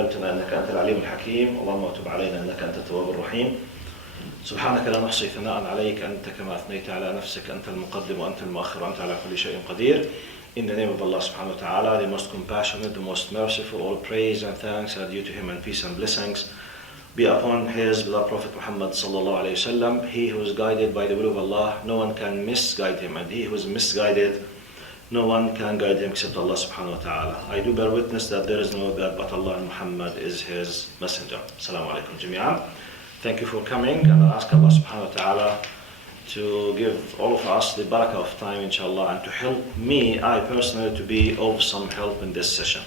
علمتنا أنك أنت العليم الحكيم اللهم تب علينا أنك أنت التواب الرحيم سبحانك لا نحصي ثناء عليك أنت كما أثنيت على نفسك أنت المقدم وأنت المؤخر وأنت على كل شيء قدير. In the name of Allah subhanahu wa ta'ala, the most compassionate, the most merciful, all praise and thanks are due to him and peace and blessings be upon his beloved Prophet Muhammad sallallahu alayhi wa sallam. He who is guided by the will of Allah, no one can misguide him, and he who is misguided, no one can guide him except Allah subhanahu wa ta'ala. I do bear witness that there is no God but Allah and Muhammad is his messenger. Assalamu alaikum jami'an. Thank you for coming, and I ask Allah subhanahu wa ta'ala to give all of us the barakah of time inshallah, and to help me, I personally, to be of some help in this session.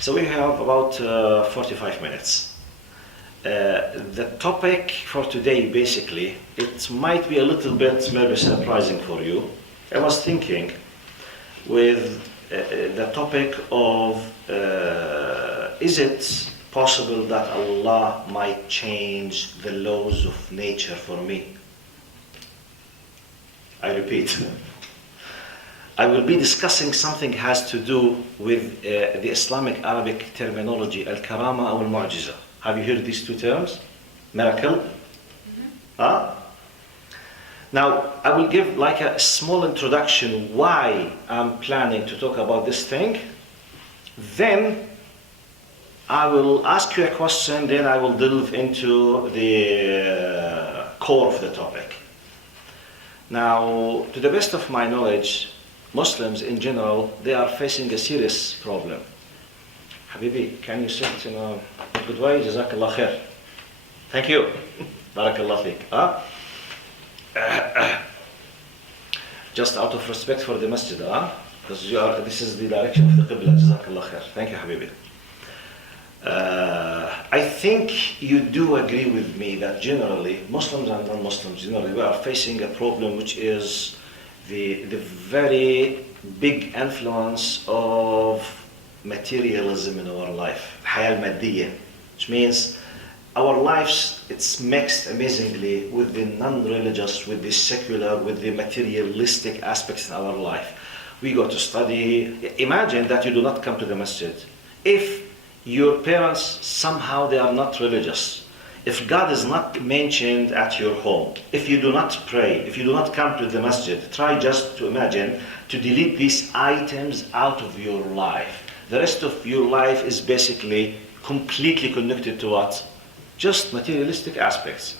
So we have about 45 minutes. The topic for today, basically, it might be a little bit maybe surprising for you. I was thinking with the topic of is it possible that Allah might change the laws of nature for me? I repeat, I will be discussing something has to do with the Islamic Arabic terminology, al-karama or al-mu'jiza. Have you heard these two terms? Miracle? Now, I will give like a small introduction why I'm planning to talk about this thing. Then I will ask you a question, then I will delve into the core of the topic. Now, to the best of my knowledge, Muslims in general, they are facing a serious problem. Habibi, can you sit in a good way? Jazakallah khair. Thank you. Barakallah fiqh. Just out of respect for the masjid, because this is the direction of the Qibla. Jazakallah khair. Thank you, Habibi. I think you do agree with me that generally, Muslims and non-Muslims generally, we are facing a problem which is the very big influence of materialism in our life, الحياة المادية, which means our lives, it's mixed amazingly with the non-religious, with the secular, with the materialistic aspects in our life. We go to study. Imagine that you do not come to the masjid. If your parents, somehow they are not religious, if God is not mentioned at your home, if you do not pray, if you do not come to the masjid, try just to imagine to delete these items out of your life. The rest of your life is basically completely connected to what? Just materialistic aspects.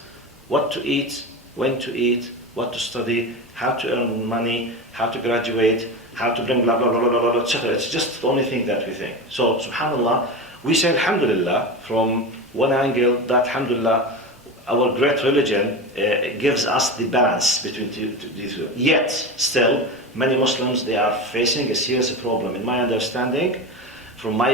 What to eat, when to eat, what to study, how to earn money, how to graduate, how to bring blah blah blah blah blah, etc. It's just the only thing that we think. So, subhanallah, we say alhamdulillah from one angle that alhamdulillah, our great religion gives us the balance between these two. Yet, still, many Muslims, they are facing a serious problem. In my understanding, from my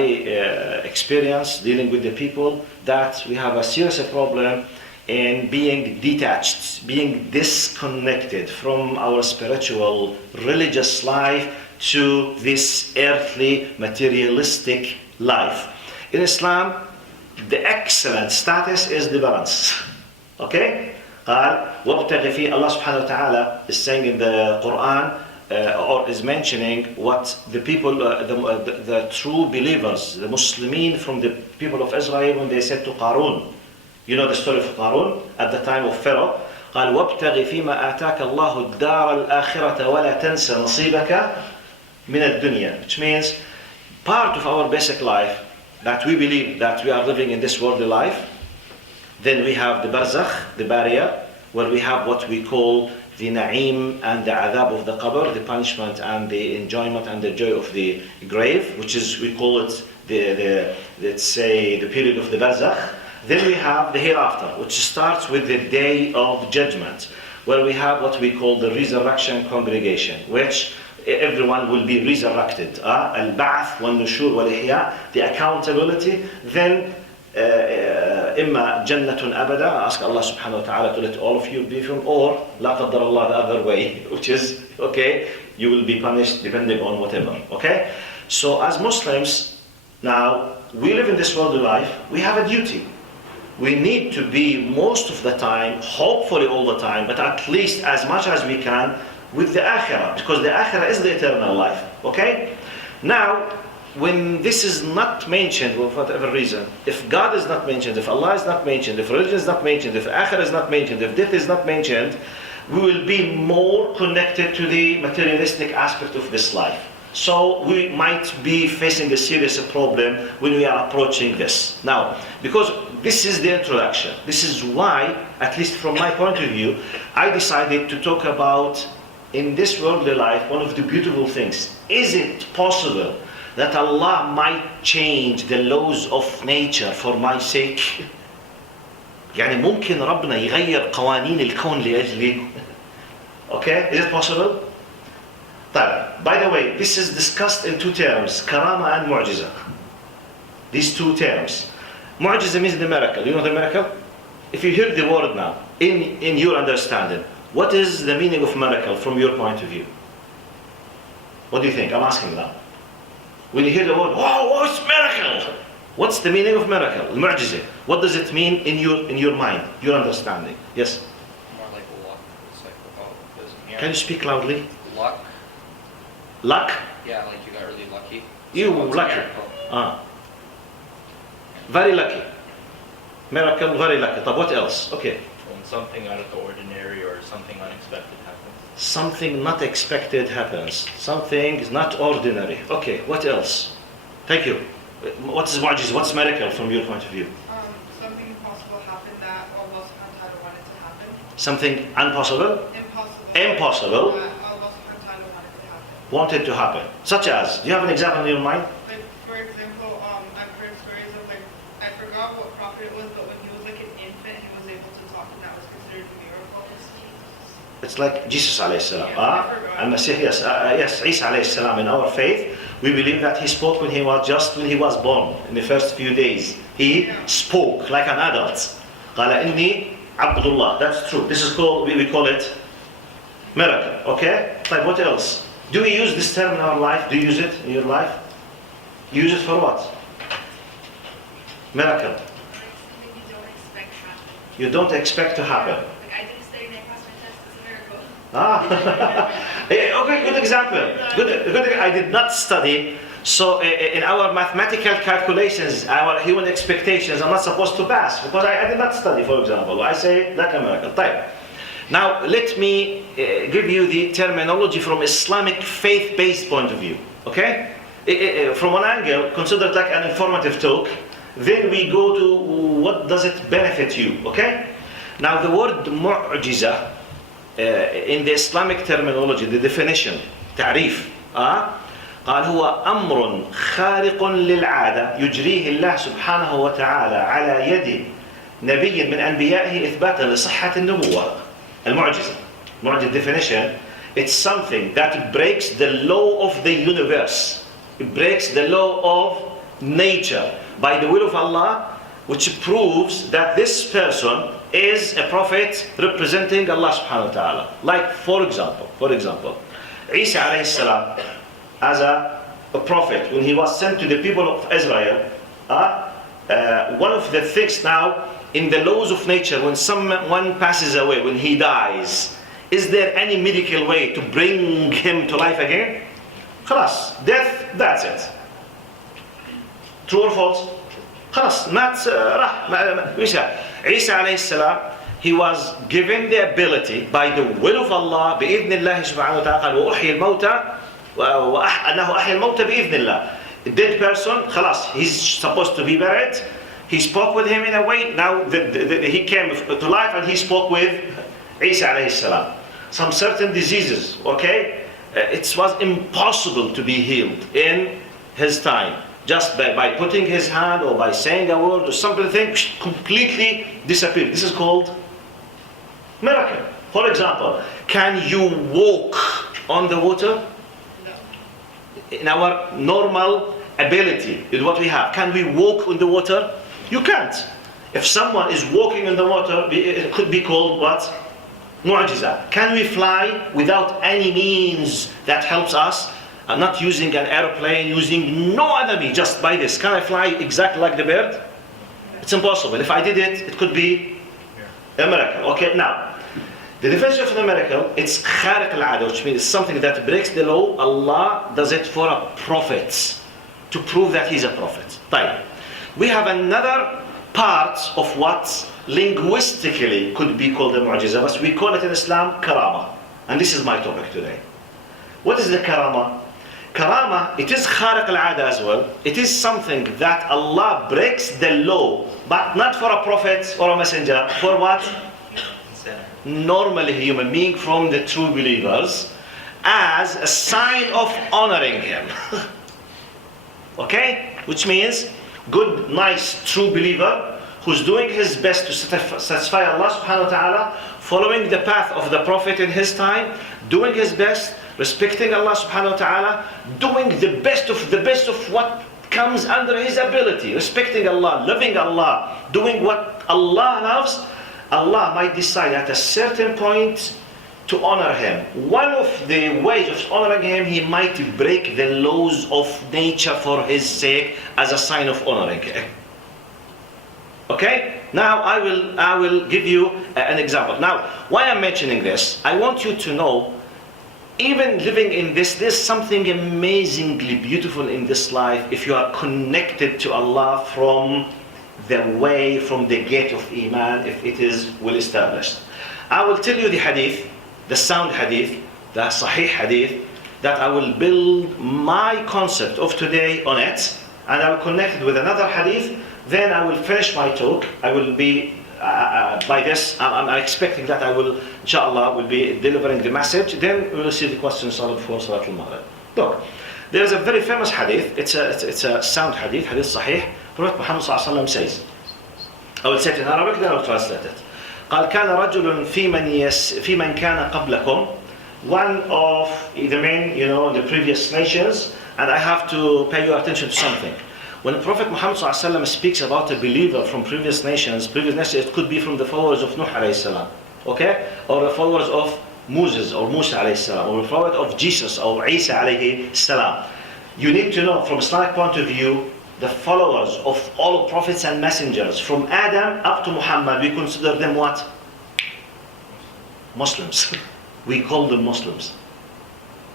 experience dealing with the people, that we have a serious problem in being detached, being disconnected from our spiritual, religious life to this earthly, materialistic life. In Islam, the excellent status is the balance. Okay? وَابْتَغِ فِي Allah subhanahu wa ta'ala is saying in the Quran, or is mentioning what the people, the true believers, the Muslimin from the people of Israel, when they said to Qarun, you know the story of Qarun at the time of Pharaoh, قال وابتغ فيما آتاك الله الدار الآخرة ولا تنس نصيبك من الدنيا, which means part of our basic life that we believe that we are living in this worldly life. Then we have the barzakh, the barrier, where we have what we call the na'im and the adab of the qabr, the punishment and the enjoyment and the joy of the grave, which is, we call it the let's say the period of the barzakh. Then we have the hereafter, which starts with the day of judgment, where we have what we call the resurrection congregation, which everyone will be resurrected. Al-ba'ath wal-nushur wal-ihya, the accountability. Then imma jannatun abada, ask Allah subhanahu wa ta'ala to let all of you be from, or la qaddar Allah, the other way, which is, okay, you will be punished depending on whatever. Okay? So as Muslims, now, we live in this world of life, we have a duty. We need to be most of the time, hopefully all the time, but at least as much as we can, with the akhirah, because the akhirah is the eternal life. Okay? Now, when this is not mentioned, for whatever reason, if God is not mentioned, if Allah is not mentioned, if religion is not mentioned, if akhirah is not mentioned, if death is not mentioned, we will be more connected to the materialistic aspect of this life. So we might be facing a serious problem when we are approaching this. Now, because this is the introduction, this is why, at least from my point of view, I decided to talk about, in this worldly life, one of the beautiful things. Is it possible that Allah might change the laws of nature for my sake? يعني ممكن ربنا يغير قوانين الكون لأجلي. Okay, is it possible? طيب, by the way, this is discussed in two terms, karama and mu'jiza. These two terms. Mu'jiza means the miracle. You know the miracle? If you hear the word now, in your understanding, what is the meaning of miracle from your point of view? What do you think? I'm asking now. When you hear the word, wow, it's miracle! What's the meaning of miracle? Mu'jiza. What does it mean in your mind, your understanding? Yes? More like luck. It's like, oh, there's a miracle. Can you speak loudly? Luck? Luck? Yeah, like you got really lucky. You So it's a lucky. miracle. Very lucky. Miracle, very lucky. طب what else? Okay. When something out of the ordinary or something unexpected happens. Something not expected happens. Something is not ordinary. Okay, what else? Thank you. What is mu'jiz? What's miracle from your point of view? Something impossible happened that Allah SWT wanted to happen. Something impossible? Impossible. Impossible. That Allah SWT wanted to happen. Wanted to happen. Such as, do you have an example in your mind? Like, for example, I've heard stories of, like, I forgot what prophet it was, but when he was like an infant, he was able to talk, and that was considered a miracle. It's like Jesus alayhi salam. Yeah, I forgot. Al-Masih, yes, yes, Isa alayhi salam. In our faith, we believe that he spoke when he was born, in the first few days. He spoke like an adult. قال إني عبد الله. That's true. This is called, we call it miracle. Okay? Like what else? Do we use this term in our life? Do you use it in your life? Use it for what? Miracle. Something you don't expect happen. You don't expect to happen. Like, I didn't study and I passed my test, it's a miracle. Okay, good example. Good. I did not study, so in our mathematical calculations, our human expectations, I'm not supposed to pass because I did not study, for example. I say like a miracle. Type. Now, let me give you the terminology from Islamic faith-based point of view. Okay? From one angle, consider it like an informative talk. Then we go to what does it benefit you. Okay? Now, the word mu'jiza, in the Islamic terminology, the definition, تعريف, قال هو أمر خارق للعادة يجريه الله سبحانه وتعالى على يد نبي من أنبيائه إثباتا لصحة النبوة. المعجزة. Mu'jiza definition, it's something that breaks the law of the universe. It breaks the law of nature by the will of Allah, which proves that this person is a prophet representing Allah subhanahu wa ta'ala. Like for example, Isa alayhi salam, as a prophet, when he was sent to the people of Israel, one of the things now in the laws of nature, when someone passes away, when he dies, is there any medical way to bring him to life again? خلاص, death, that's it. True or false? خلاص, مات راح. Isa alayhi salam, he was given the ability by the will of Allah بإذن الله سبحانه وتعالى وأحيي الموتى وأنه أحيي الموتى بإذن الله. The dead person, خلاص, he's supposed to be buried. He spoke with him in a way. Now he came to life and he spoke with Isa alayhi salam. Some certain diseases, okay, it was impossible to be healed in his time. Just by putting his hand or by saying a word or something, completely disappeared. This is called miracle. For example, can you walk on the water? No. In our normal ability, with what we have, can we walk on the water? You can't. If someone is walking in the water, it could be called what? Mu'jiza. Can we fly without any means that helps us? I'm not using an airplane, using no other means, just by this. Can I fly exactly like the bird? It's impossible. If I did it, it could be a miracle. Okay, now, the definition of the miracle, it's khariq al-'ada, which means something that breaks the law. Allah does it for a prophet. to prove that he's a prophet. طيب. We have another part of what linguistically could be called a mu'jiza, but we call it in Islam karama. And this is my topic today. What is the karama? Karama, it is khariq al-'ada as well. It is something that Allah breaks the law, but not for a prophet or a messenger. For what? Normally human being, from the true believers, as a sign of honoring him. Okay? Which means good, nice, true believer who's doing his best to satisfy Allah subhanahu wa ta'ala, following the path of the Prophet in his time, doing his best, respecting Allah subhanahu wa ta'ala, doing the best of what comes under his ability, respecting Allah, loving Allah, doing what Allah loves. Allah might decide at a certain point to honor him. One of the ways of honoring him, he might break the laws of nature for his sake as a sign of honoring him. Okay? Now I will give you an example. Now, why I'm mentioning this, I want you to know, even living in this, there's something amazingly beautiful in this life if you are connected to Allah from the way, from the gate of Iman, if it is well established. I will tell you the hadith, the sound hadith, the sahih hadith, that I will build my concept of today on it, and I will connect it with another hadith. Then I will finish my talk. I will be, by this, I'm expecting that I will, inshallah, will be delivering the message. Then we will see the questions before Salat al-Maghrib. Look, there is a very famous hadith. It's a sound hadith, hadith sahih. Prophet Muhammad ﷺ says, I will say it in Arabic, then I will translate it. قال كان رجل في من كان قبلكم, one of the men, in the previous nations, and I have to pay your attention to something. When Prophet Muhammad ﷺ speaks about a believer from previous nations, it could be from the followers of Nuh alayhi salam, okay, or the followers of Moses or Musa alayhi salam, or the followers of Jesus or Isa alayhi salam. You need to know from Islamic point of view, the followers of all prophets and messengers, from Adam up to Muhammad, we consider them what? Muslims. We call them Muslims.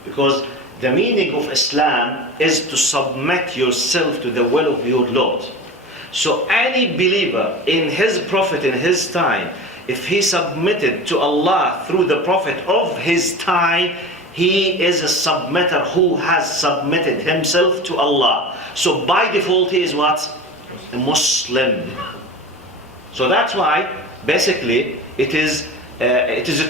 Because the meaning of Islam is to submit yourself to the will of your Lord. So any believer in his prophet in his time, if he submitted to Allah through the prophet of his time, he is a submitter who has submitted himself to Allah. So by default he is what? A Muslim. So that's why basically it is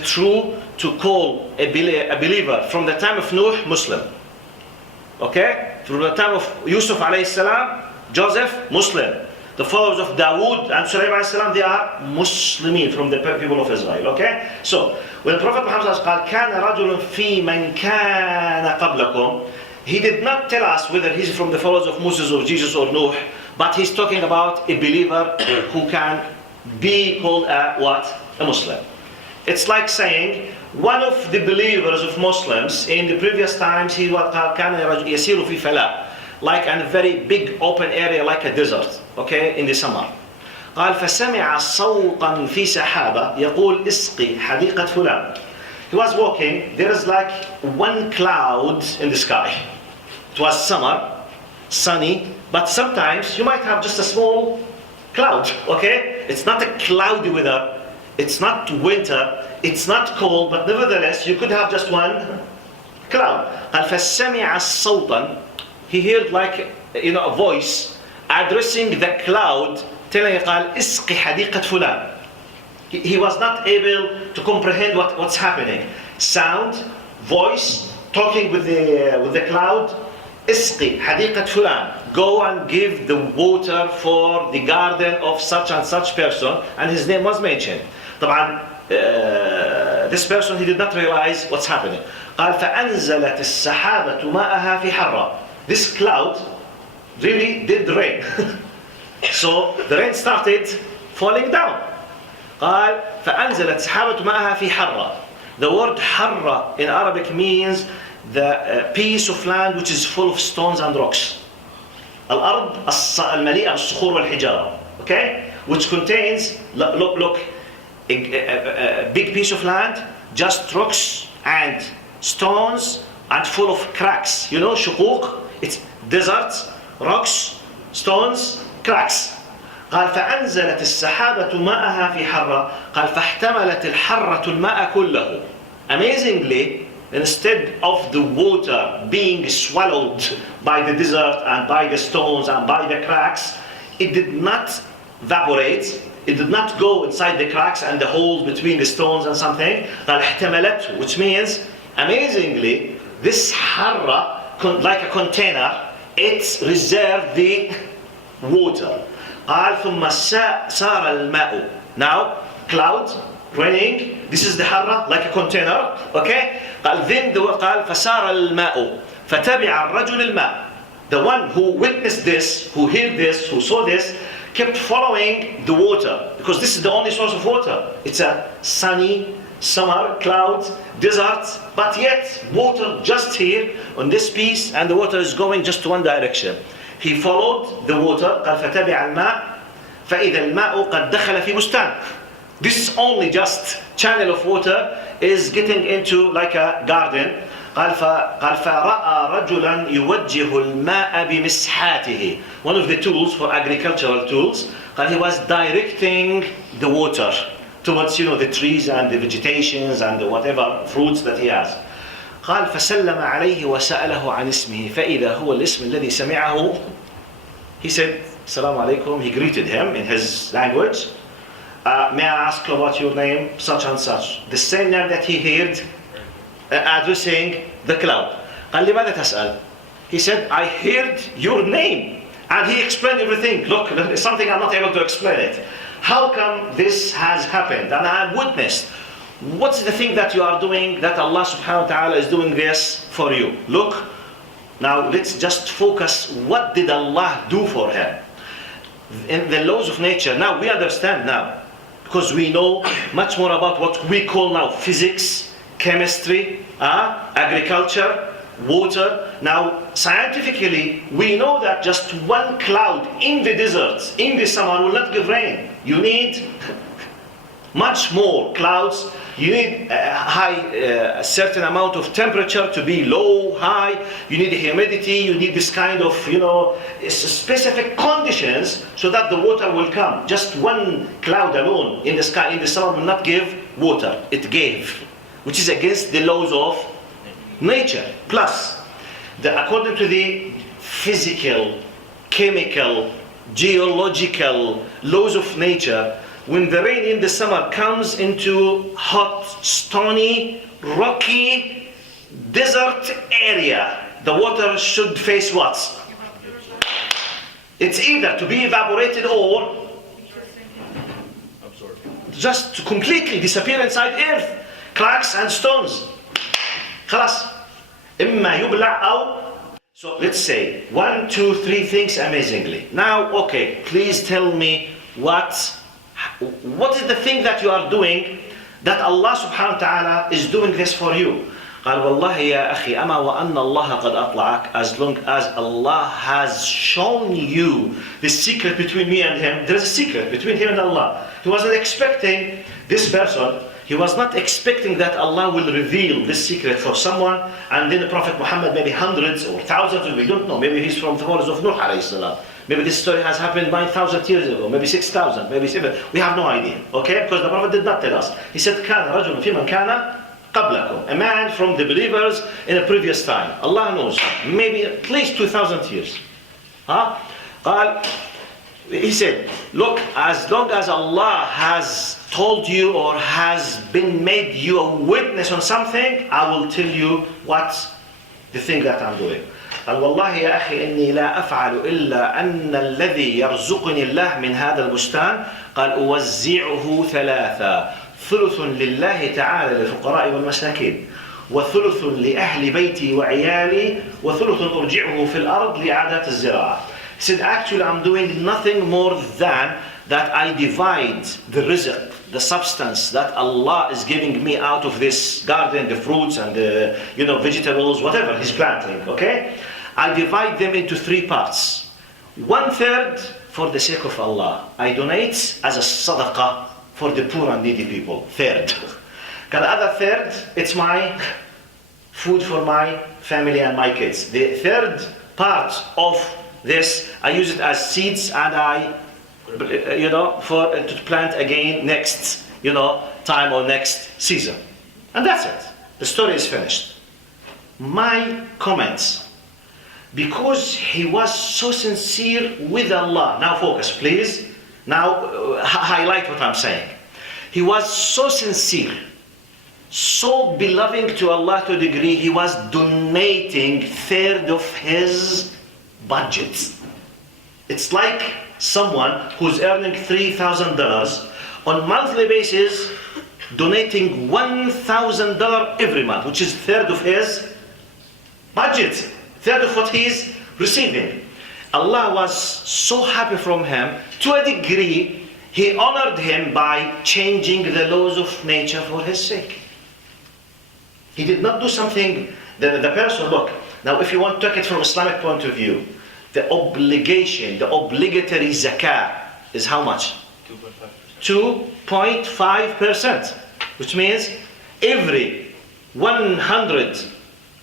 true to call a believer from the time of Nuh Muslim. Okay? From the time of Yusuf alayhi salam, Joseph, Muslim. The followers of Dawood and Sulaiman alayhi salam, they are Muslimin, from the people of Israel. Okay? So when Prophet Muhammad قال كان رجل في من كان قبلكم, he did not tell us whether he's from the followers of Moses or Jesus or Nuh, but he's talking about a believer who can be called a what? A Muslim. It's like saying one of the believers of Muslims in the previous times, he كان يسير في فلاة, like a very big open area like a desert, okay, in the summer. قال فسمع صوتا في سحابة يقول اسقي حديقة فلان. He was walking, there is like one cloud in the sky. It was summer, sunny, but sometimes you might have just a small cloud, okay? It's not a cloudy weather, it's not winter, it's not cold, but nevertheless you could have just one cloud. قال فسمع صوتا, he heard like a voice addressing the cloud, telling قال اسقي حديقة فلان. He was not able to comprehend what's happening. Sound, voice, talking with the cloud. اسقي حديقة فلان. Go and give the water for the garden of such and such person, and his name was mentioned. طبعا this person, he did not realize what's happening. قال فأنزلت السحابة ماءها في حرة. This cloud really did rain. So the rain started falling down. قال فأنزلت سحابة ماءها في حرة. The word حرة in Arabic means the piece of land which is full of stones and rocks. الأرض المليئة بالصخور والحجارة. Okay? Which contains, look, a big piece of land, just rocks and stones and full of cracks. شقوق, it's deserts rocks, stones, cracks. قال فأنزلت السحابة ماءها في حرة قال فاحتملت الحرة الماء كله. Amazingly, instead of the water being swallowed by the desert and by the stones and by the cracks, it did not evaporate. It did not go inside the cracks and the holes between the stones and something. قال احتملته, which means, amazingly, this harra, like a container, it reserved the water. قال ثم سار الماء. Now, cloud, raining, this is the harra, like a container, okay? قال then قال فسار الماء فتبع الرجل الماء. The one who witnessed this, who heard this, who saw this, kept following the water, because this is the only source of water. It's a sunny summer, clouds, desert, but yet water just here on this piece, and the water is going just to one direction. He followed the water. قال فتبع الماء فإذا الماء قد دخل في بستان. This only just channel of water is getting into like a garden. قال فرأى رجلا يوجه الماء بمسحاته. One of the tools for agricultural tools. قال he was directing the water towards the trees and the vegetations and the whatever fruits that he has. قال فسلم عليه وسأله عن اسمه فإذا هو الاسم الذي سمعه. He said السلام عليكم. He greeted him in his language. May I ask about your name? Such and such. The same name that he heard addressing the cloud. قال لماذا تسأل? He said, I heard your name. And he explained everything. Look, it's something I'm not able to explain it. How come this has happened? And I have witnessed. What's the thing that you are doing that Allah subhanahu wa ta'ala is doing this for you? Look, now let's just focus. What did Allah do for him? In the laws of nature, now we understand now. Because we know much more about what we call now physics, chemistry, agriculture, water. Now, scientifically, we know that just one cloud in the desert, in the summer, will not give rain. You need much more clouds. You need a certain amount of temperature to be low, high. You need humidity. You need this kind of, specific conditions so that the water will come. Just one cloud alone in the sky, in the summer, will not give water. It gave, which is against the laws of nature. Plus, according to the physical, chemical, geological laws of nature, when the rain in the summer comes into hot, stony, rocky, desert area, the water should face what? It's either to be evaporated or just to completely disappear inside earth, cracks and stones. خلاص. إما يبلع أو. So let's say 1, 2, 3 things amazingly. Now, okay, please tell me what is the thing that you are doing that Allah subhanahu wa ta'ala is doing this for you? قال والله يا أخي أما وأن الله قد أطلعك. As long as Allah has shown you the secret between me and him, there is a secret between him and Allah. He wasn't expecting this person. He was not expecting that Allah will reveal this secret for someone, and then the Prophet Muhammad, maybe hundreds or thousands, we don't know. Maybe he's from the followers of Nuh alayhi salam. Maybe this story has happened 9,000 years ago, maybe 6,000, maybe 7. We have no idea, okay? Because the Prophet did not tell us. He said, كان رجل في من كان قبلكم. A man from the believers in a previous time. Allah knows. Maybe at least 2,000 years. قال, he said, look, as long as Allah has told you or has been made you a witness on something, I will tell you what the thing that I'm doing. قال والله يا أخي إني لا أفعل إلا أن الذي يرزقني الله من هذا البستان قال أوزعه ثلاثة ثلث لله تعالى للفقراء والمساكين وثلث لأهل بيتي وعيالي وثلث أرجعه في الأرض لإعادة الزراعة. He said, actually I'm doing nothing more than that I divide the rizq, the substance that Allah is giving me out of this garden, the fruits and the vegetables, whatever He's planting, okay? I divide them into 3 parts. 1/3 for the sake of Allah. I donate as a sadaqah for the poor and needy people. 1/3. The other 1/3, it's my food for my family and my kids. The 1/3 part of this, I use it as seeds, and I, for to plant again next, time or next season. And that's it. The story is finished. My comments, because he was so sincere with Allah. Now focus, please. Now highlight what I'm saying. He was so sincere, so beloved to Allah to a degree, he was donating third of his budget. It's like someone who's earning $3,000 on monthly basis, donating $1,000 every month, which is third of his budget, third of what he's receiving. Allah was so happy from him to a degree. He honored him by changing the laws of nature for his sake. He did not do something that the person, look, now if you want to take it from Islamic point of view, the obligation, the obligatory zakah is how much? 2.5%, which means every 100,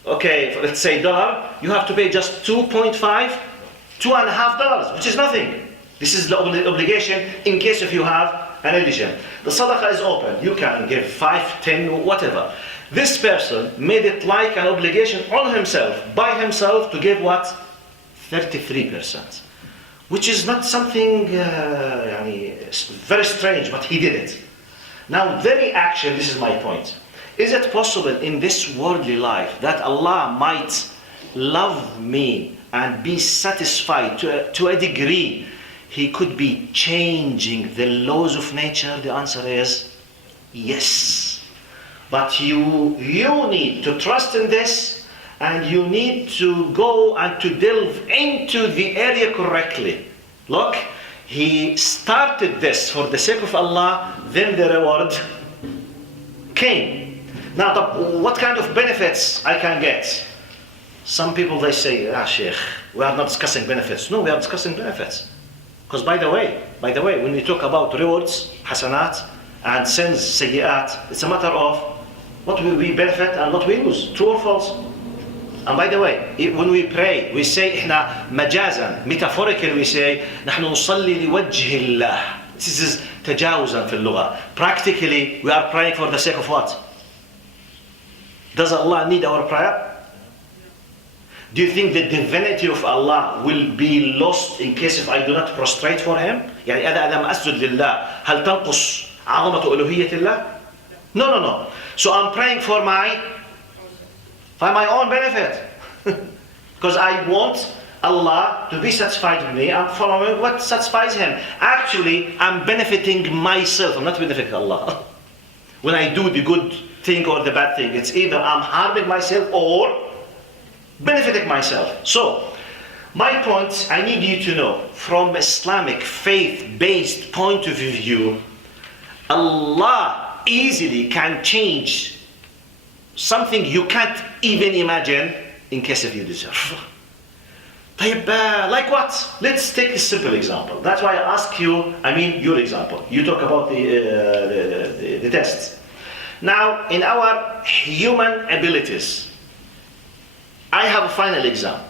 let's say dollar, you have to pay just $2.5, which is nothing. This is the obligation in case if you have an addition. The sadaqah is open. You can give 5, 10, whatever. This person made it like an obligation on himself, by himself, to give what? 33%. Which is not something very strange, but he did it. Now, very action, this is my point. Is it possible in this worldly life that Allah might love me and be satisfied to a degree he could be changing the laws of nature? The answer is yes. But you need to trust in this, and you need to go and to delve into the area correctly. Look, he started this for the sake of Allah, then the reward came. Now, what kind of benefits I can get? Some people, they say, Sheikh, we are not discussing benefits. No, we are discussing benefits. Because by the way, when we talk about rewards, hasanat, and sins, sayyi'at, it's a matter of what we benefit and what we lose. True or false? And by the way, when we pray, we say, إحنا مجازا, metaphorically we say, نحن نصلي لوجه الله. This is تجاوزا في اللغة. Practically, we are praying for the sake of what? Does Allah need our prayer? Do you think the divinity of Allah will be lost in case if I do not prostrate for Him? يعني أنا لم أسجد لله هل تنقص عظمة ألوهية الله? No. So I'm praying for my own benefit. Because I want Allah to be satisfied with me. I'm following what satisfies Him. Actually, I'm benefiting myself. I'm not benefiting Allah. When I do the good thing or the bad thing, it's either I'm harming myself or benefiting myself. So, my point, I need you to know, from Islamic faith-based point of view, Allah easily can change something you can't even imagine in case if you deserve. Like what? Let's take a simple example. That's why I ask you, your example. You talk about the tests. Now, in our human abilities, I have a final exam.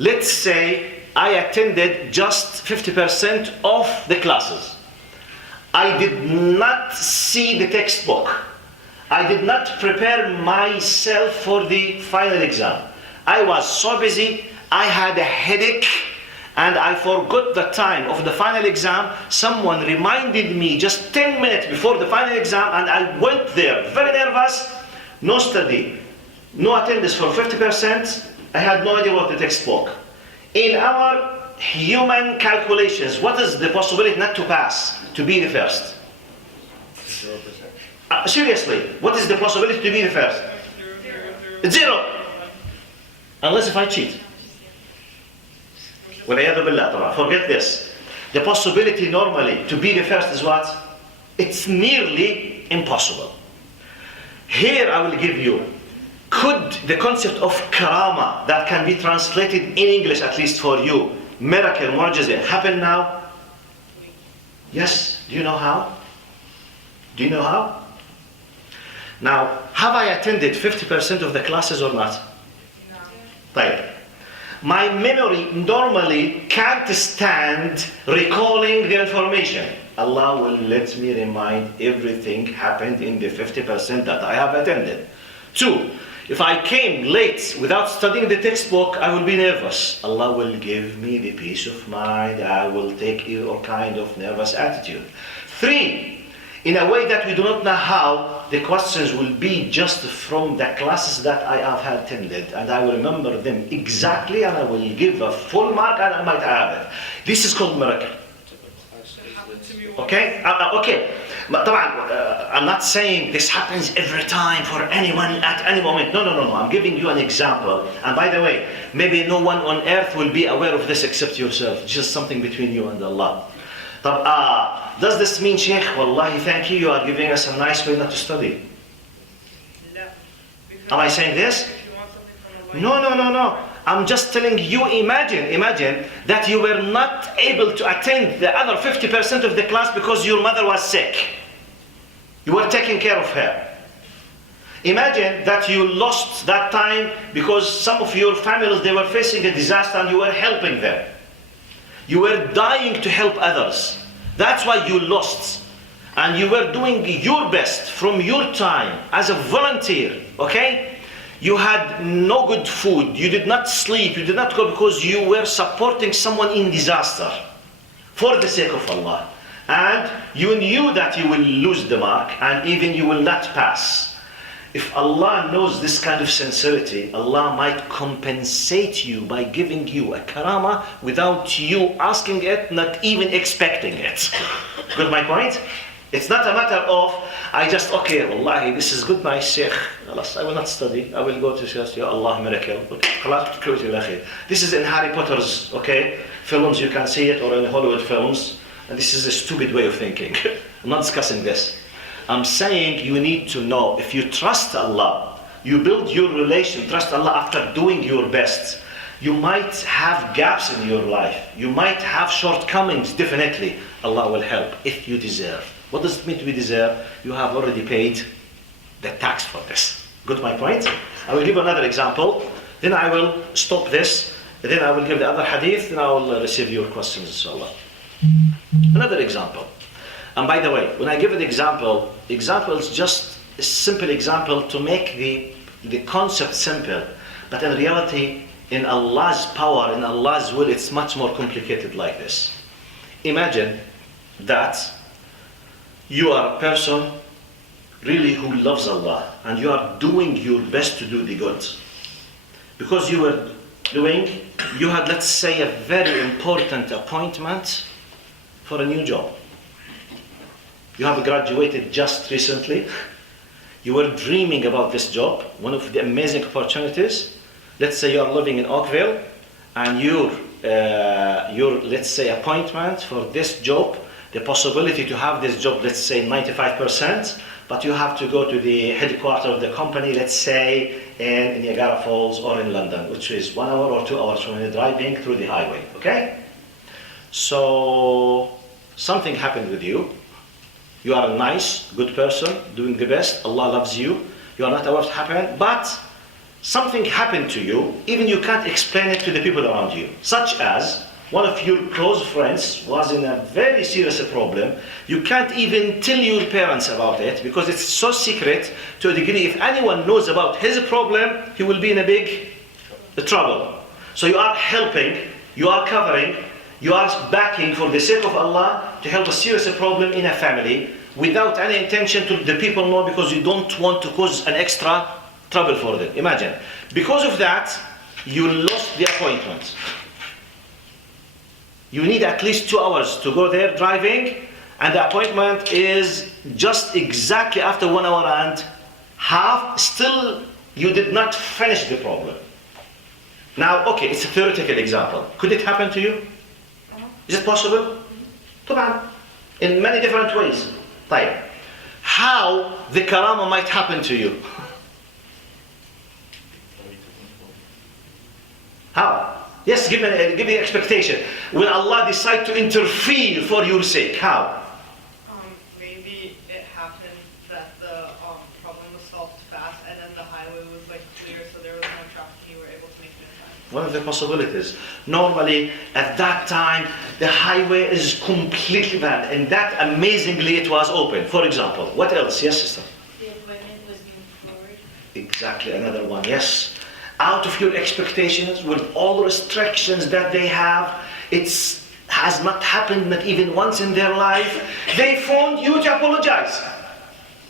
Let's say I attended just 50% of the classes. I did not see the textbook. I did not prepare myself for the final exam. I was so busy, I had a headache, and I forgot the time of the final exam. Someone reminded me just 10 minutes before the final exam, and I went there, very nervous, no study. No attendance for 50%, I had no idea what the text spoke. In our human calculations, what is the possibility not to pass, to be the first? 0%. Seriously, what is the possibility to be the first? 0. Unless if I cheat. Forget this. The possibility normally to be the first is what? It's nearly impossible. Here I will give you, could the concept of karama that can be translated in English, at least for you, miracle, mu'jizah, happen now? Yes. Do you know how? Now, have I attended 50% of the classes or not? No. Right. My memory normally can't stand recalling the information. Allah will let me remind everything happened in the 50% that I have attended. 2, if I came late without studying the textbook, I will be nervous. Allah will give me the peace of mind. I will take all kind of nervous attitude. 3, in a way that we do not know how, the questions will be just from the classes that I have attended, and I will remember them exactly, and I will give a full mark, and I might have it. This is called miracle. It happened to me once. Okay? Okay. But I'm not saying this happens every time for anyone at any moment. No. I'm giving you an example. And by the way, maybe no one on earth will be aware of this except yourself. It's just something between you and Allah. Does this mean, Sheikh, Wallahi, thank you, you are giving us a nice way not to study? No. Because Am I saying this? if you want something from Allah, No. I'm just telling you, imagine that you were not able to attend the other 50% of the class because your mother was sick. You were taking care of her. Imagine that you lost that time because some of your families, they were facing a disaster and you were helping them. You were dying to help others. That's why you lost. And you were doing your best from your time as a volunteer, okay? You had no good food, you did not sleep, you did not go because you were supporting someone in disaster for the sake of Allah. And you knew that you will lose the mark and even you will not pass. If Allah knows this kind of sincerity, Allah might compensate you by giving you a karama without you asking it, not even expecting it. Got my point? It's not a matter of, okay, wallahi, this is good, nice sheikh. I will not study. I will go to church, Ya Allah, miracle. This is in Harry Potter's, films, you can see it, or in Hollywood films. And this is a stupid way of thinking. I'm not discussing this. I'm saying you need to know, if you trust Allah, you build your relation, trust Allah after doing your best. You might have gaps in your life. You might have shortcomings, definitely. Allah will help if you deserve. What does it mean to be deserve? You have already paid the tax for this. Got my point? I will give another example, then I will stop this, then I will give the other hadith, then I will receive your questions, inshallah. Another example. And by the way, when I give an example is just a simple example to make the concept simple. But in reality, in Allah's power, in Allah's will, it's much more complicated like this. Imagine that you are a person really who loves Allah and you are doing your best to do the good. Because you had, let's say, a very important appointment for a new job. You have graduated just recently. You were dreaming about this job, one of the amazing opportunities. Let's say you are living in Oakville and your let's say, appointment for this job, the possibility to have this job, let's say 95%, but you have to go to the headquarters of the company, let's say in Niagara Falls or in London, which is 1 hour or 2 hours when you're driving through the highway, okay? So something happened with you. You are a nice, good person, doing the best. Allah loves you. You are not aware what happened, but something happened to you. Even you can't explain it to the people around you. Such as one of your close friends was in a very serious problem. You can't even tell your parents about it because it's so secret to a degree. If anyone knows about his problem, he will be in a big trouble. So you are helping, you are covering, you are backing for the sake of Allah to help a serious problem in a family without any intention to the people know because you don't want to cause an extra trouble for them. Imagine. Because of that, you lost the appointment. You need at least 2 hours to go there driving, and the appointment is just exactly after 1 hour and half. Still, you did not finish the problem. Now, okay, it's a theoretical example. Could it happen to you? Is it possible? طبعا. In many different ways. طيب. How the karama might happen to you? How? Yes, give me expectation. Will Allah decide to interfere for your sake? How? Maybe it happened that the problem was solved fast and then the highway was clear so there was no traffic and you were able to make it in time. One of the possibilities. Normally, at that time, the highway is completely banned, and that amazingly it was open. For example, what else? Yes, sister? The equipment was being forward. Exactly, another one, yes. Out of your expectations, with all the restrictions that they have, it's has not happened not even once in their life. They phoned you to apologize.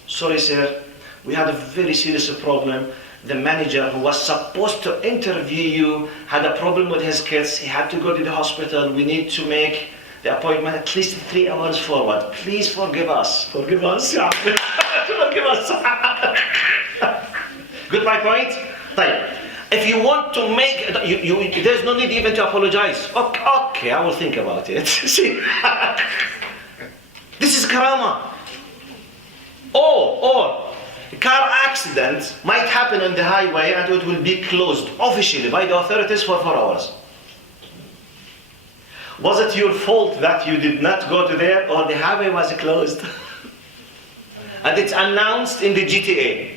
Sorry, sir, we had a very serious problem. The manager who was supposed to interview you had a problem with his kids. He had to go to the hospital. We need to make the appointment at least 3 hours forward. Please forgive us. Forgive us. Forgive us. Good, my point? Right. If you want to make, there's no need even to apologize. Okay, I will think about it. See, this is karama. Or a car accident might happen on the highway and it will be closed officially by the authorities for 4 hours. Was it your fault that you did not go to there, or the highway was closed? And it's announced in the GTA.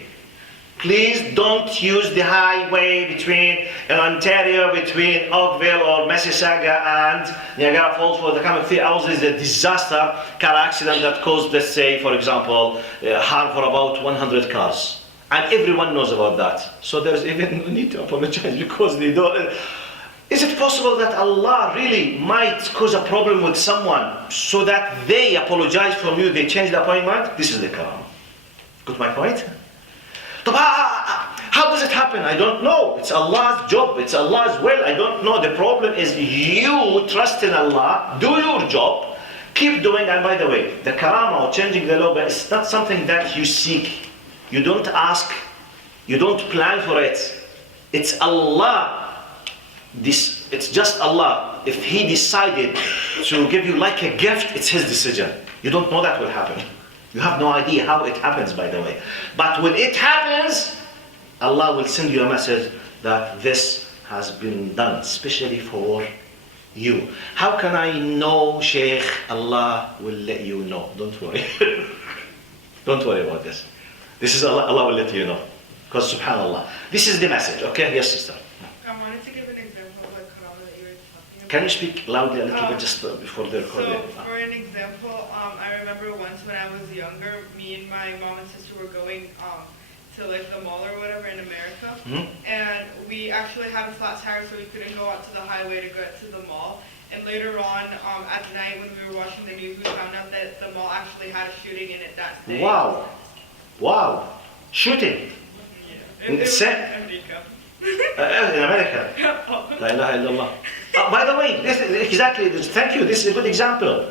Please don't use the highway in Ontario, between Oakville or Mississauga and Niagara Falls for the coming 3 hours. Is a disaster car accident that caused, let's say, for example, harm for about 100 cars. And everyone knows about that. So there's even no need to apologize because they don't. Is it possible that Allah really might cause a problem with someone so that they apologize from you, they change the appointment? This is the karam. Got my point? How does it happen? I don't know. It's Allah's job. It's Allah's will. I don't know. The problem is you trust in Allah, do your job, keep doing. And by the way, the karama or changing the law is not something that you seek. You don't ask. You don't plan for it. It's Allah. It's just Allah. If He decided to give you like a gift, it's His decision. You don't know that will happen. You have no idea how it happens, by the way. But when it happens, Allah will send you a message that this has been done, especially for you. How can I know, Sheikh? Allah will let you know. Don't worry. Don't worry about this. This is Allah will let you know. Because subhanAllah. This is the message, okay? Yes, sister. I wanted to give an example of like karama that you were talking about. Can you speak loudly a little bit just before the recording? So, for an example, I remember once when I was younger, me and my mom and sister were going to like the mall or whatever in America, and we actually had a flat tire, so we couldn't go out to the highway to get to the mall. And later on, at night when we were watching the news, we found out that the mall actually had a shooting in it that day. Wow. Wow. Shooting. Yeah. In the America. In America. La ilaha illallah. By the way, this is exactly. Thank you. This is a good example.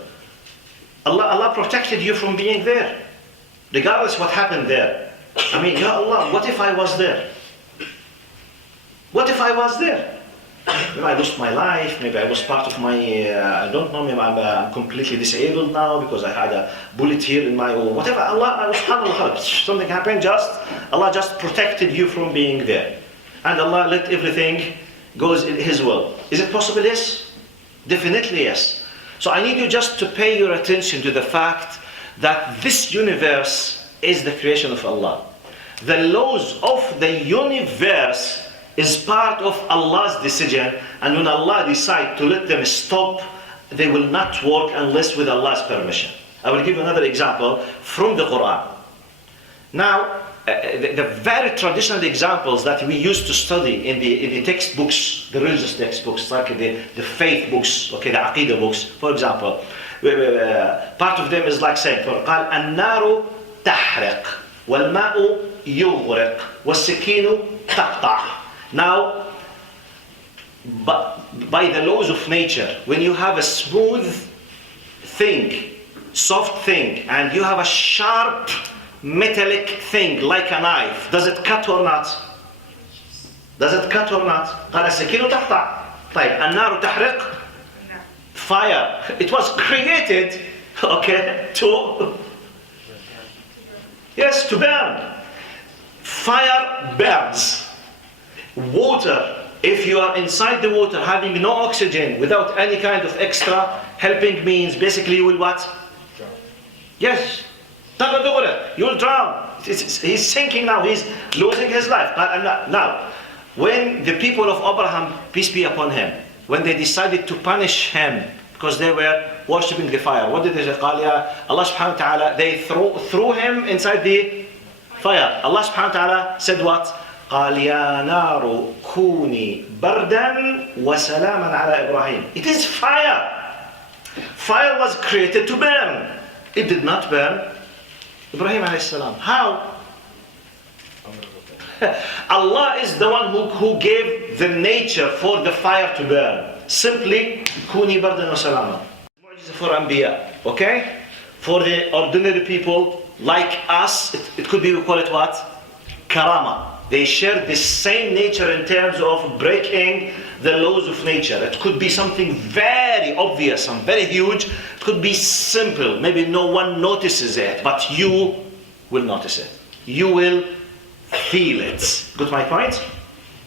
Allah protected you from being there, regardless what happened there. I mean, Ya Allah, what if I was there? What if I was there? Maybe I lost my life. Maybe I was part of my. I don't know. Maybe I'm completely disabled now because I had a bullet here in my. Or whatever. Allah subhanahu something happened. Allah just protected you from being there, and Allah let everything goes in His will. Is it possible? Yes, definitely yes. So I need you just to pay your attention to the fact that this universe is the creation of Allah. The laws of the universe is part of Allah's decision, and when Allah decides to let them stop, they will not work unless with Allah's permission. I will give you another example from the Quran. Now, the very traditional examples that we used to study in the textbooks, the religious textbooks, like the faith books, okay, the aqidah books, for example, part of them is like saying, قال النار تحرق والماء يغرق والسكين تقطع. Now, by the laws of nature, when you have a smooth thing, soft thing, and you have a sharp metallic thing like a knife, does it cut or not? Does it cut or not? قال السكين تقطع. طيب النار تحرق. Fire. It was created, okay, to burn. Fire burns. Water. If you are inside the water having no oxygen, without any kind of extra helping means, basically you will what? Drown. Yes. You will drown. He's sinking now. He's losing his life. Now, When the people of Abraham, peace be upon him, when they decided to punish him because they were worshipping the fire, what did they say? قال يا Allah subhanahu wa ta'ala, they threw him inside the fire. Allah subhanahu wa ta'ala said what? قال يا نار كوني بردا وسلاما على إبراهيم. It is fire. Fire was created to burn. It did not burn Ibrahim alayhi salam. How? Allah is the one who gave the nature for the fire to burn. Simply, kuni bardan wa salama. For Anbiya, okay? For the ordinary people like us, it could be, we call it what? Karama. They share the same nature in terms of breaking the laws of nature. It could be something very obvious and very huge. It could be simple. Maybe no one notices it, but you will notice it. You will feel it. Got my point?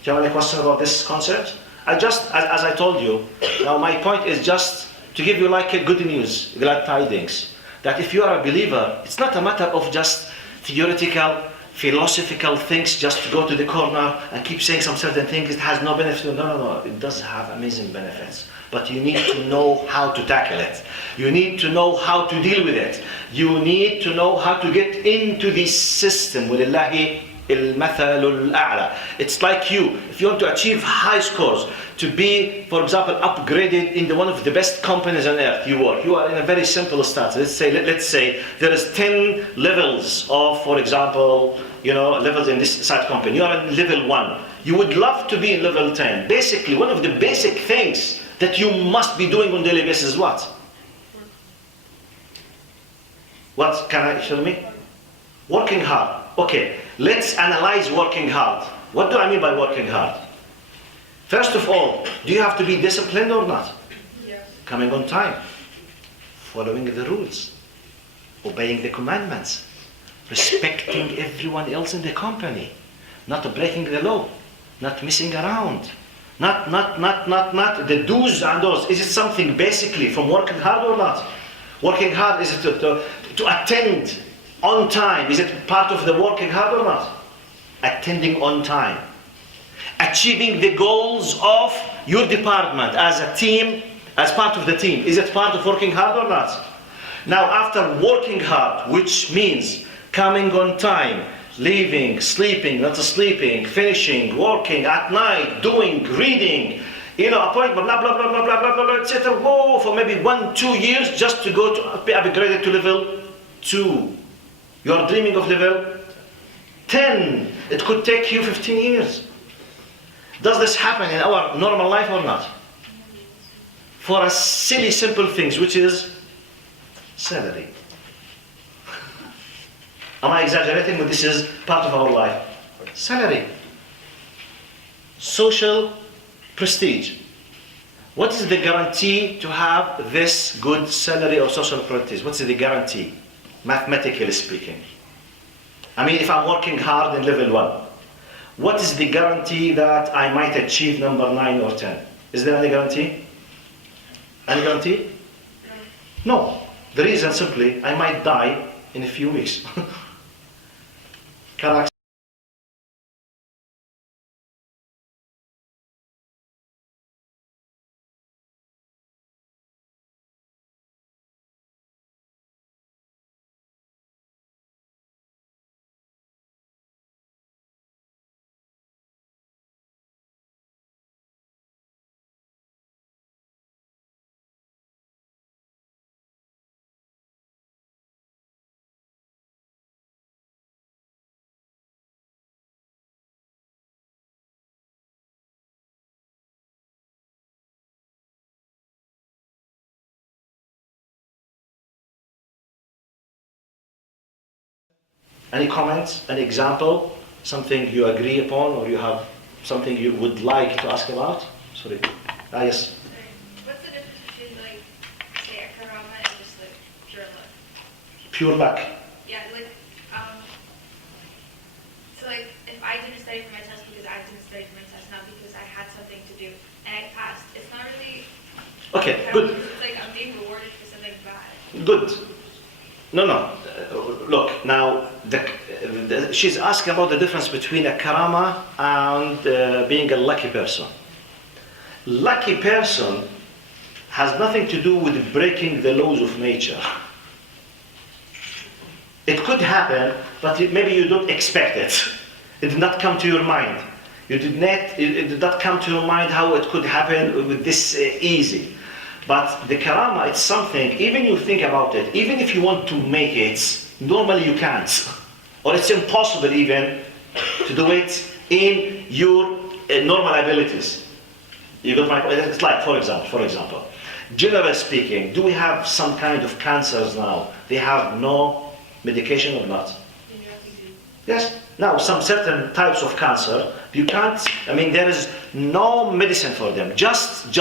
Do you have any question about this concept? As I told you, now my point is just to give you like a good news, glad tidings. That if you are a believer, it's not a matter of just theoretical, philosophical things, just to go to the corner and keep saying some certain things. It has no benefit. No. It does have amazing benefits. But you need to know how to tackle it. You need to know how to deal with it. You need to know how to get into this system. وَلِلَّهِ الْمَثَلُ الْأَعْلَى. It's like you, if you want to achieve high scores, to be, for example, upgraded in one of the best companies on earth, you are in a very simple stance. Let's say there is 10 levels of, for example, levels in this site company. You are in level 1. You would love to be in level 10. Basically, one of the basic things that you must be doing on a daily basis is what? What can I show me? Working hard. Okay, let's analyze working hard. What do I mean by working hard? First of all, do you have to be disciplined or not? Yes. Coming on time, following the rules, obeying the commandments, respecting everyone else in the company, not breaking the law, not messing around, not the do's and don'ts. Is it something basically from working hard or not? Working hard, is it to attend on time? Is it part of the working hard or not? Attending on time. Achieving the goals of your department as a team, as part of the team. Is it part of working hard or not? Now, after working hard, which means coming on time, leaving, sleeping, not sleeping, finishing, working at night, doing, reading, appointment, blah, blah, blah, blah, blah, blah, blah, etc. Whoa, for maybe 1-2 years just to go to be upgraded to level 2. You are dreaming of level 10. It could take you 15 years. Does this happen in our normal life or not? For a silly, simple things, which is salary. Am I exaggerating when this is part of our life? Salary. Social prestige. What is the guarantee to have this good salary or social prestige? What's the guarantee, mathematically speaking? I mean, if I'm working hard in level 1, what is the guarantee that I might achieve number 9 or 10? Is there any guarantee? Any guarantee? No. The reason simply, I might die in a few weeks. Car accident. Any comments, any example, something you agree upon, or you have something you would like to ask about? Sorry. Yes. What's the difference between, say, a karama and just, pure luck? Pure luck. Yeah, so, if I didn't study for my test because I didn't study for my test, not because I had something to do, and I passed, it's not really... Okay, good. It's like I'm being rewarded for something bad. Good. No. Look, now, she's asking about the difference between a karama and being a lucky person. Lucky person has nothing to do with breaking the laws of nature. It could happen, but maybe you don't expect it. It did not come to your mind. It did not come to your mind how it could happen with this easy. But the karama, it's something, even you think about it, even if you want to make it, normally you can't. Or it's impossible even to do it in your normal abilities. You got my point? It's like, for example, generally speaking, do we have some kind of cancers now? They have no medication or not? Yes. Now, some certain types of cancer, you can't, there is no medicine for them. Just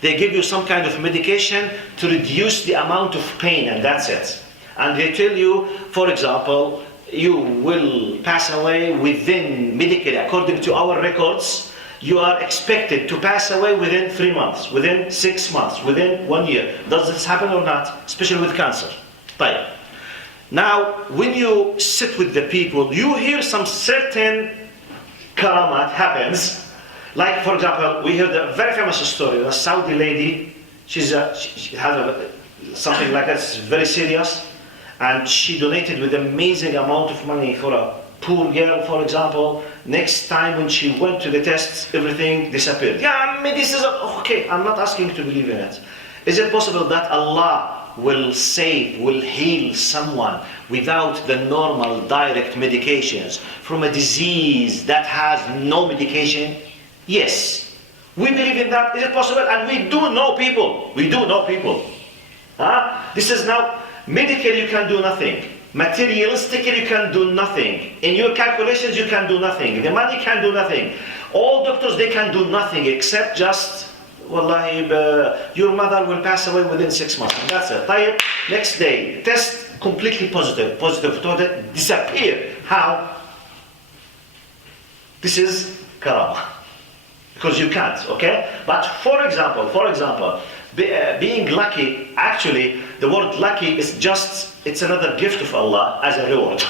they give you some kind of medication to reduce the amount of pain, and that's it. And they tell you, for example, you will pass away within, medically, according to our records, you are expected to pass away within 3 months, within 6 months, within 1 year. Does this happen or not? Especially with cancer. Right. Now, when you sit with the people, you hear some certain karamat happens. Like, for example, we heard a very famous story. A Saudi lady, she had something like that, it's very serious. And she donated with amazing amount of money for a poor girl, for example. Next time when she went to the tests, everything disappeared. Yeah, this is okay. I'm not asking you to believe in it. Is it possible that Allah will save, will heal someone without the normal direct medications from a disease that has no medication? Yes. We believe in that. Is it possible? And we do know people. This is now, medically you can do nothing. Materialistically you can do nothing. In your calculations you can do nothing. The money can do nothing. All doctors, they can do nothing except just, wallahi, your mother will pass away within 6 months. And that's it. Next day, test completely positive, disappear. How? This is karama. Because you can't, okay? But for example, being lucky, actually, the word lucky is it's another gift of Allah as a reward.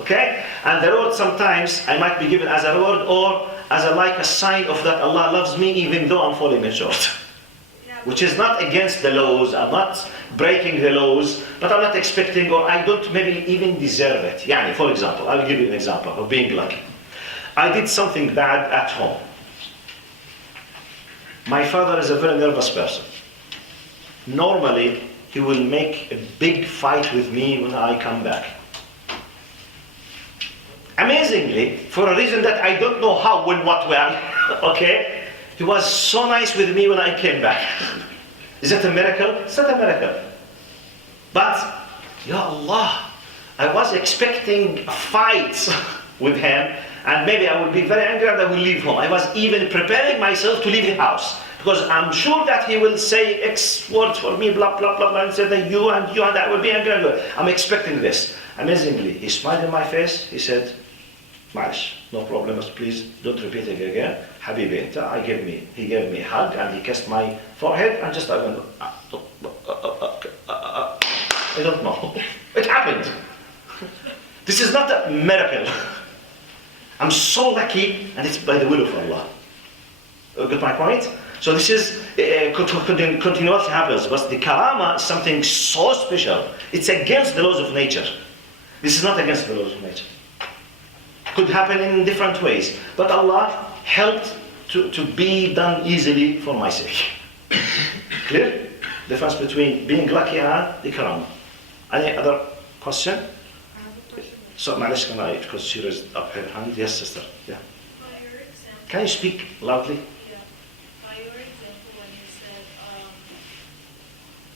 Okay? And the reward sometimes I might be given as a reward or as a sign of that Allah loves me even though I'm falling short. Which is not against the laws, I'm not breaking the laws, but I'm not expecting or I don't maybe even deserve it. Yani, for example, I'll give you an example of being lucky. I did something bad at home. My father is a very nervous person. Normally, he will make a big fight with me when I come back. Amazingly, for a reason that I don't know how, when, what, where, okay? He was so nice with me when I came back. Is that a miracle? It's not a miracle. But, Ya Allah, I was expecting a fight with him, and maybe I will be very angry and I will leave home. I was even preparing myself to leave the house. Because I'm sure that he will say X words for me, blah, blah, blah, blah, and say that you and I will be angry. I'm expecting this. Amazingly, he smiled in my face. He said, Ma'ash, no problem, please don't repeat it again. Habibi, he gave me a hug and he kissed my forehead and just I went, I don't know. It happened. This is not a miracle. I'm so lucky, and it's by the will of Allah. Got my point? So this is continuously happens, but the karama is something so special. It's against the laws of nature. This is not against the laws of nature. Could happen in different ways, but Allah helped to be done easily for my sake. Clear? Difference between being lucky and the karama. Any other question? I have a question. So, Malish, can I, because she raised up her hand. Yes, sister. Yeah. By your example, Can you speak loudly? yeah, by your example, when you said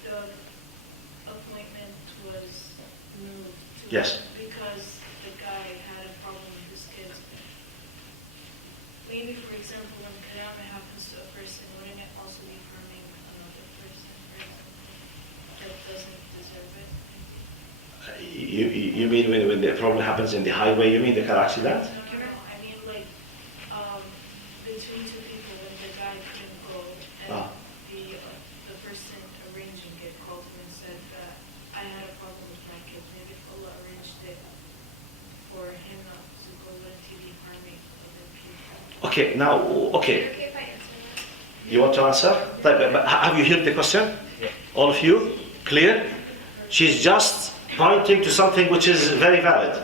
the appointment was moved to Yes. because the guy had a problem with his kids. Maybe, for example, when Qiyamah happens to a person, wouldn't it also be harming another person, for example, that doesn't deserve it? You mean when the problem happens in the highway, you mean the car accident? No. I mean, like, between two people, when the guy couldn't go, and the person arranging it called him and said that I had a problem with my kids. Maybe if Allah arranged it Okay, now, okay. Is it okay if I answer You want to answer? But have you heard the question? Yeah. All of you? Clear? She's just pointing to something which is very valid.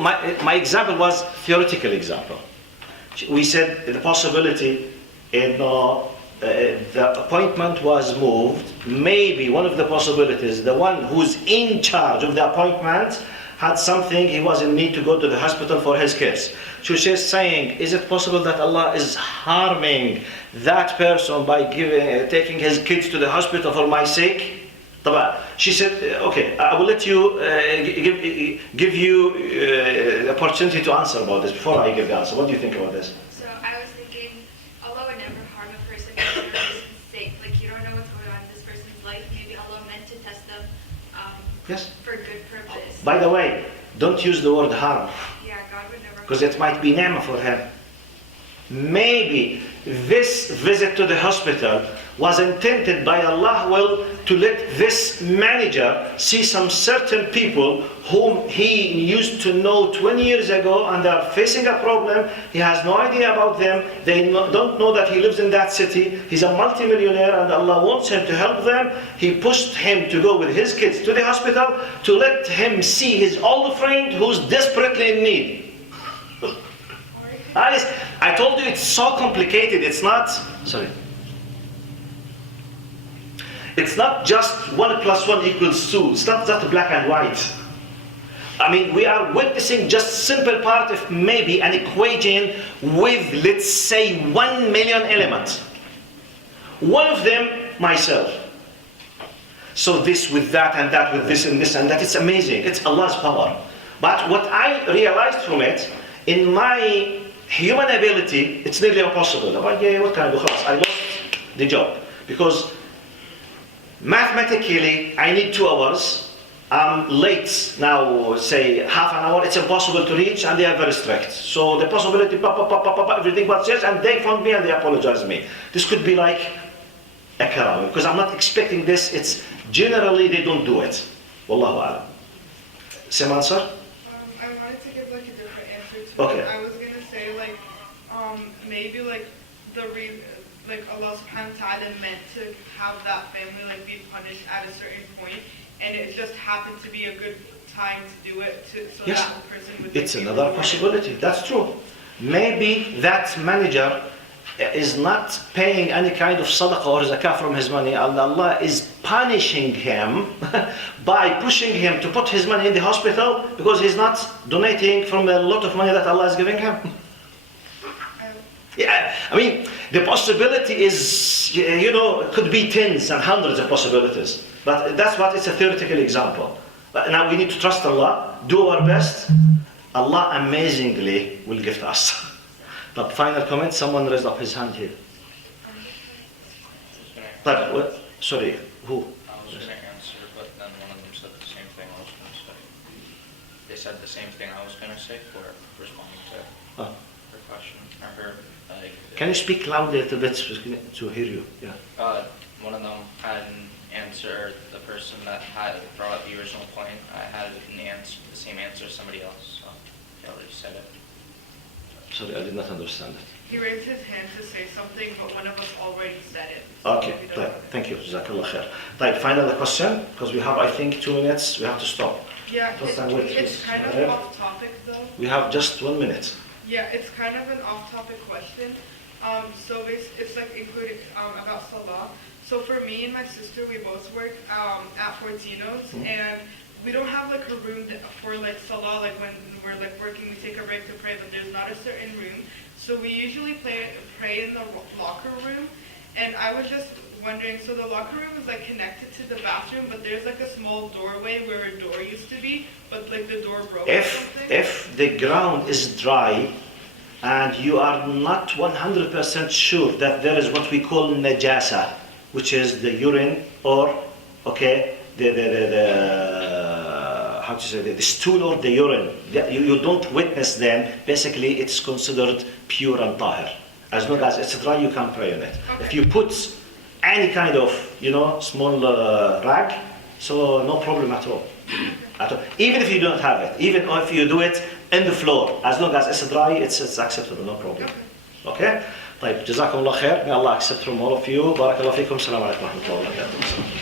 My example was theoretical example. We said the possibility the appointment was moved. Maybe one of the possibilities, the one who's in charge of the appointment had something, he was in need to go to the hospital for his kids. So she's saying, is it possible that Allah is harming that person by taking his kids to the hospital for my sake? She said, okay, I will let you give you the opportunity to answer about this before I give the answer. What do you think about this? So I was thinking, Allah would never harm a person for a person's sake. Like, you don't know what's going on in this person's life. Maybe Allah meant to test them Yes. for good purpose. By the way, don't use the word harm, Yeah, God would never because it might be ni'mah for him. Maybe this visit to the hospital was intended by Allah to let this manager see some certain people whom he used to know 20 years ago, and they are facing a problem. He has no idea about them. They don't know that he lives in that city. He's a multimillionaire and Allah wants him to help them. He pushed him to go with his kids to the hospital to let him see his old friend who's desperately in need. I told you it's so complicated. It's not, sorry. It's not just 1 + 1 = 2. It's not just black and white. I mean, we are witnessing just simple part of maybe an equation with, let's say, 1 million elements. One of them, myself. So this with that and that with this and this and that. It's amazing. It's Allah's power. But what I realized from it, in my human ability, it's nearly impossible. What can I do? I lost the job. Because mathematically, I need 2 hours. I'm late now, say half an hour. It's impossible to reach, and they are very strict. So the possibility, everything but yes, and they found me and they apologize me. This could be like a karam, because I'm not expecting this. It's generally they don't do it. Wallahu a'lam. Same answer? I wanted to give like a different answer to Okay. it. I was gonna say like maybe like like Allah SWT meant to have that family like be punished at a certain point, and it just happened to be a good time to do it so Yes. that the person would It's be another rewarded. possibility. That's true. Maybe that manager is not paying any kind of sadaqah or zakah from his money, and Allah is punishing him by pushing him to put his money in the hospital because he's not donating from a lot of money that Allah is giving him. Yeah, I mean, the possibility is, could be tens and hundreds of possibilities. But that's what it's a theoretical example. But now we need to trust Allah, do our best. Allah amazingly will gift us. But final comment, someone raised up his hand here. But what? Sorry, who? I was going to answer, but then one of them said the same thing I was going to say. They said the same thing I was going to say for responding to Oh. her question. I heard, like... Can you speak loudly a little bit to hear you? Yeah. One of them had an answer, the person that had brought up the original point, I had an answer, the same answer as somebody else, so they already said it. Sorry, I did not understand it. He raised his hand to say something, but one of us already said it. Okay, We don't know. thank you. Jazakallah khair. Right, final question, because we have, I think, 2 minutes. We have to stop. Yeah, Wait, it's kind of Maria? off topic though. We have just 1 minute. Yeah, it's kind of an off-topic question. So it's like included about Salah. So for me and my sister, we both work at Fortino's, and we don't have like a room for like Salah. Like when we're like working, we take a break to pray, but there's not a certain room. So we usually pray in the locker room. And I was just wondering, so the locker room is like connected to the bathroom, but there's like a small doorway where a door used to be, but like the door broke or something. If the ground is dry and you are not 100% sure that there is what we call najasa, which is the urine or the stool or the urine, you don't witness them, basically it's considered pure and tahir. As long as it's dry, you can pray on it. Okay. If you put any kind of, small rag, so no problem at all. Even if you don't have it, even if you do it in the floor. As long as it's dry, it's acceptable, no problem. Okay? طيب جزاكم الله خير. May Allah accept from all of you. بارك الله فيكم. السلام عليكم ورحمة الله وبركاته.